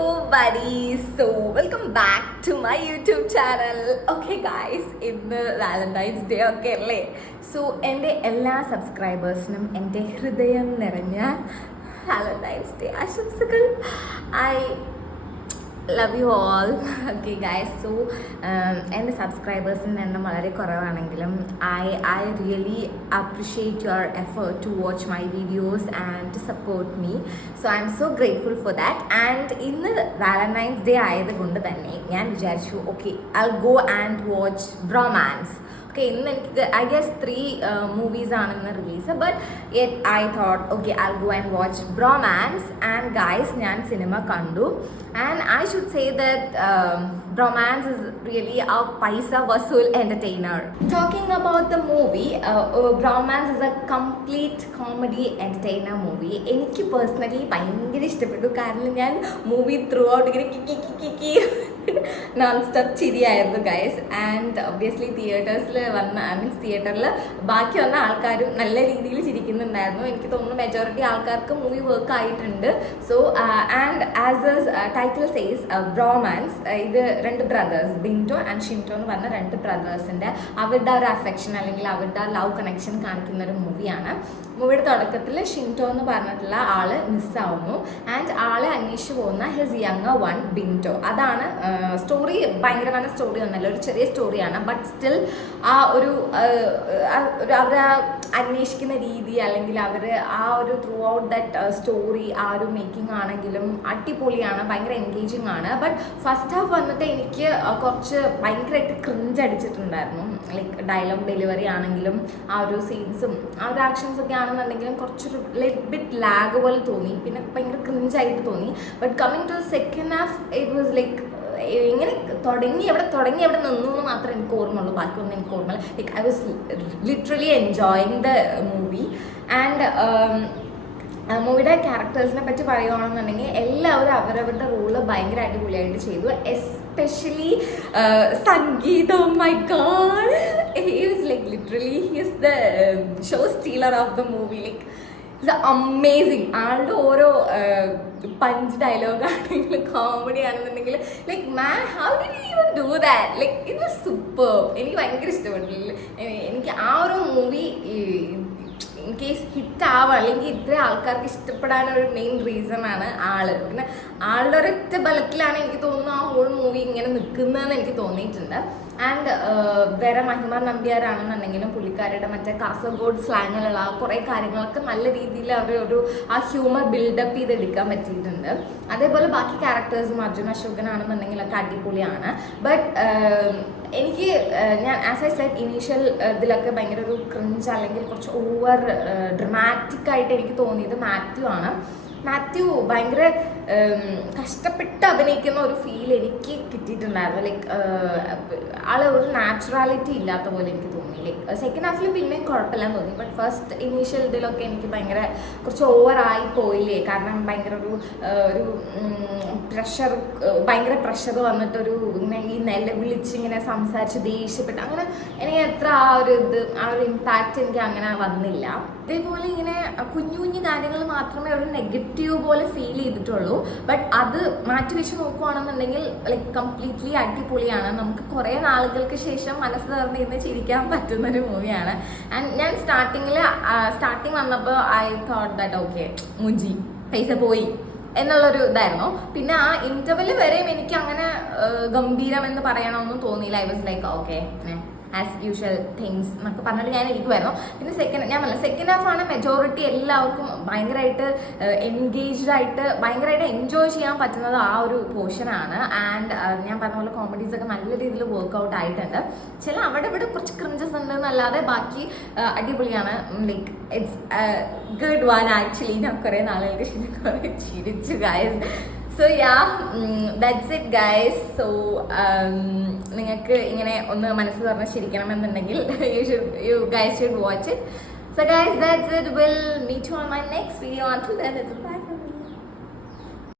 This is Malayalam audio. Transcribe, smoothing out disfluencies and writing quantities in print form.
Hello buddies, so welcome back to my YouTube channel. Okay guys, ഇന്ന് വാലന്റൈൻസ് ഡേ ഒക്കെ അല്ലേ. സോ എൻ്റെ എല്ലാ സബ്സ്ക്രൈബേഴ്സിനും എൻ്റെ ഹൃദയം നിറഞ്ഞ വാലന്റൈൻസ് ഡേ ആശംസകൾ. I love you all. Okay guys, so എൻ്റെ സബ്സ്ക്രൈബേഴ്സിൻ്റെ എണ്ണം വളരെ കുറവാണെങ്കിലും I really appreciate your effort to watch my videos and to support me. So I'm so grateful for that. And ഇന്ന് വാലന്റൈൻസ് ഡേ ആയതുകൊണ്ട് തന്നെ ഞാൻ വിചാരിച്ചു okay, I'll go and watch Bromance. Okay, ഇന്ന് എനിക്ക് I guess 3 movies ആണ് ഇന്ന് release, but yet I thought okay, I'll go and watch Bromance. And guys, ഞാൻ സിനിമ കണ്ടു and I should say that Bromance is really a paisa vasool entertainer. Talking about the movie, Bromance is a complete comedy entertainer movie. എനിക്ക് പേഴ്സണലി ഭയങ്കര ഇഷ്ടപ്പെട്ടു. കാരണം ഞാൻ മൂവി ത്രൂ ഔട്ട് ഇങ്ങനെ കിക്കി നോൺ സ്റ്റോപ്പ് ചിരിയായിരുന്നു ഗൈസ്. ആൻഡ് ഒബ്വിയസ്ലി തിയേറ്ററിൽ ബാക്കി വന്ന ആൾക്കാരും നല്ല രീതിയിൽ ചിരിക്കുന്നുണ്ടായിരുന്നു. എനിക്ക് തോന്നുന്നു മെജോറിറ്റി ആൾക്കാർക്ക് മൂവി വർക്ക് ആയിട്ടുണ്ട്. So and as the title says bromance, ഇത് 2 ബ്രദേഴ്സ് ബിൻറ്റോ ആൻഡ് ഷിൻറ്റോ എന്ന് പറഞ്ഞ 2 ബ്രദേഴ്സിൻ്റെ അവരുടെ ഒരു അഫെക്ഷൻ അല്ലെങ്കിൽ അവരുടെ ലവ് കണക്ഷൻ കാണിക്കുന്ന ഒരു മൂവിയാണ്. മൂവിയുടെ തുടക്കത്തിൽ ഷിൻറ്റോ എന്ന് പറഞ്ഞിട്ടുള്ള ആള് മിസ്സാവുന്നു ആൻഡ് ആളെ അന്വേഷിച്ച് പോകുന്ന ഹിസ് യങ്ങർ വൺ ബിൻറ്റോ. അതാണ് സ്റ്റോറി. ഭയങ്കരമായ സ്റ്റോറി ഒന്നല്ല, ഒരു ചെറിയ സ്റ്റോറിയാണ്. ബട്ട് സ്റ്റിൽ ആ ഒരു അവരെ അന്വേഷിക്കുന്ന രീതി അല്ലെങ്കിൽ അവർ ആ ഒരു ത്രൂ ഔട്ട് ദറ്റ് സ്റ്റോറി, ആ ഒരു മേക്കിംഗ് ആണെങ്കിലും അടിപൊളിയാണ്, ഭയങ്കര എൻഗേജിങ് ആണ്. ബട്ട് ഫസ്റ്റ് ഹാഫ് വന്നിട്ട് എനിക്ക് കുറച്ച് ഭയങ്കരമായിട്ട് ക്രിഞ്ച് അടിച്ചിട്ടുണ്ടായിരുന്നു. ലൈക്ക് ഡയലോഗ് ഡെലിവറി ആണെങ്കിലും ആ ഒരു സീൻസും ആ ഒരു ആക്ഷൻസ് ഒക്കെ ആണെന്നുണ്ടെങ്കിലും കുറച്ചൊരു ലൈക്ക് ബിറ്റ് ലാഗ് പോലെ തോന്നി, പിന്നെ ഭയങ്കര ക്രിഞ്ചായിട്ട് തോന്നി. But coming to second half it was like ഇങ്ങനെ തുടങ്ങി എവിടെ നിന്നു എന്ന് മാത്രമേ എനിക്ക് ഓർമ്മയുള്ളൂ, ബാക്കിയൊന്നും എനിക്ക് ഓർമ്മയില്ല. Like I was literally enjoying the movie. And മൂവിയുടെ ക്യാരക്ടേഴ്സിനെ പറ്റി പറയുകയാണെന്നുണ്ടെങ്കിൽ എല്ലാവരും അവരവരുടെ റോള് ഭയങ്കര അടിപൊളിയായിട്ട് ചെയ്തു. Especially Sangeeth, oh my god, he is like literally he is the show stealer of the movie. Like it's amazing. ആളുടെ ഓരോ പഞ്ച് ഡയലോഗ് ആണെങ്കിലും കോമഡി ആണെന്നുണ്ടെങ്കിൽ like man how did you even do that, like it was super. എനിക്ക് ഭയങ്കര ഇഷ്ടപ്പെട്ടില്ല. എനിക്ക് ആ ഒരു മൂവി ഇൻ കേസ് ഹിറ്റ് ആവുക അല്ലെങ്കിൽ ഇത്ര ആൾക്കാർക്ക് ഇഷ്ടപ്പെടാനൊരു മെയിൻ റീസൺ ആണ് ആള്. പിന്നെ ആളുടെ ഒരൊറ്റ ബലത്തിലാണ് എനിക്ക് തോന്നുന്നു ആ ഹോൾ മൂവി ഇങ്ങനെ നിൽക്കുന്നതെന്ന് എനിക്ക് തോന്നിയിട്ടുണ്ട്. ആൻഡ് വേറെ മഹിമ നമ്പ്യാരാണെന്നുണ്ടെങ്കിലും പുള്ളിക്കാരുടെ മറ്റേ കാസർഗോഡ് സ്ലാങ്ങിലുള്ള കുറേ കാര്യങ്ങളൊക്കെ നല്ല രീതിയിൽ അവർ ഒരു ആ ഹ്യൂമർ ബിൽഡപ്പ് ചെയ്തെടുക്കാൻ പറ്റിയിട്ടുണ്ട്. അതേപോലെ ബാക്കി ക്യാരക്ടേഴ്സും അർജുൻ അശോകനാണെന്നുണ്ടെങ്കിലൊക്കെ അടിപൊളിയാണ്. ബട്ട് എനിക്ക് ഞാൻ ആസ് ഐ സെഡ് ഇനീഷ്യൽ ഇതിലൊക്കെ ഭയങ്കര ഒരു ക്രിഞ്ച് അല്ലെങ്കിൽ കുറച്ച് ഓവർ ഡ്രമാറ്റിക് ആയിട്ട് എനിക്ക് തോന്നിയത് മാത്യു ഭയങ്കര കഷ്ടപ്പെട്ട് അഭിനയിക്കുന്ന ഒരു ഫീൽ എനിക്ക് കിട്ടിയിട്ടുണ്ടായിരുന്നു. ലൈക്ക് ആള് ഒരു നാച്ചുറാലിറ്റി ഇല്ലാത്ത പോലെ എനിക്ക് തോന്നി. ലൈക്ക് സെക്കൻഡ് ഹാഫിൽ പിന്നെയും കുഴപ്പമില്ലാന്ന് തോന്നി. ബട്ട് ഫസ്റ്റ് ഇനീഷ്യൽ ഇതിലൊക്കെ എനിക്ക് ഭയങ്കര കുറച്ച് ഓവറായി പോയില്ലേ. കാരണം ഭയങ്കര ഒരു ഭയങ്കര പ്രഷർ വന്നിട്ടൊരു ഈ വിളിച്ചിങ്ങനെ സംസാരിച്ച് ദേഷ്യപ്പെട്ട് അങ്ങനെ എനിക്ക് എത്ര ആ ഒരു ഇമ്പാക്റ്റ് എനിക്ക് അങ്ങനെ വന്നില്ല. ഇതേപോലെ ഇങ്ങനെ കുഞ്ഞു കുഞ്ഞു കാര്യങ്ങൾ മാത്രമേ ഒരു നെഗറ്റീവ് പോലെ ഫീൽ ചെയ്തിട്ടുള്ളൂ. ബട്ട് അത് മാറ്റി വെച്ച് നോക്കുവാണെന്നുണ്ടെങ്കിൽ ലൈക്ക് കംപ്ലീറ്റ്ലി അടിപൊളിയാണ്. നമുക്ക് കുറേ നാളുകൾക്ക് ശേഷം മനസ്സ് നിറഞ്ഞിരുന്ന് ചിരിക്കാൻ പറ്റുന്നൊരു മൂവിയാണ്. ആൻഡ് ഞാൻ സ്റ്റാർട്ടിങ് വന്നപ്പോൾ ഐ തോട്ട് ദാറ്റ് ഓക്കെ മുഞ്ചി പൈസ പോയി എന്നുള്ളൊരു ഇതായിരുന്നു. പിന്നെ ആ ഇന്റർവെല് വരെയും എനിക്ക് അങ്ങനെ ഗംഭീരം എന്ന് പറയണമെന്നും തോന്നിയില്ല. I was like okay as usual things എന്നൊക്കെ പറഞ്ഞിട്ട് ഞാൻ ഇരിക്കുമായിരുന്നു. പിന്നെ സെക്കൻഡ് ഹാഫാണ് മെജോറിറ്റി എല്ലാവർക്കും ഭയങ്കരമായിട്ട് എൻഗേജ്ഡ് ആയിട്ട് ഭയങ്കരമായിട്ട് എൻജോയ് ചെയ്യാൻ പറ്റുന്നത് ആ ഒരു പോർഷനാണ്. ആൻഡ് ഞാൻ പറഞ്ഞ പോലെ കോമഡീസ് ഒക്കെ നല്ല രീതിയിൽ വർക്ക്ഔട്ട് ആയിട്ടുണ്ട്. ചില അവിടെ ഇവിടെ കുറച്ച് ക്രിഞ്ചസ് ഉണ്ട് എന്നല്ലാതെ ബാക്കി അടിപൊളിയാണ്. Like it's good one actually. ഞാൻ കുറേ നാളുകൾക്ക് ശേഷം കുറേ ചിരിച്ചു guys. So yeah, that's it guys. So നിങ്ങൾക്ക് ഇങ്ങനെ ഒന്ന് മനസ്സ് തുറന്ന് ചിരിക്കണമെന്നുണ്ടെങ്കിൽ you guys should watch it. So guys, that's it. We'll meet you on my next video. Until then, it's bye.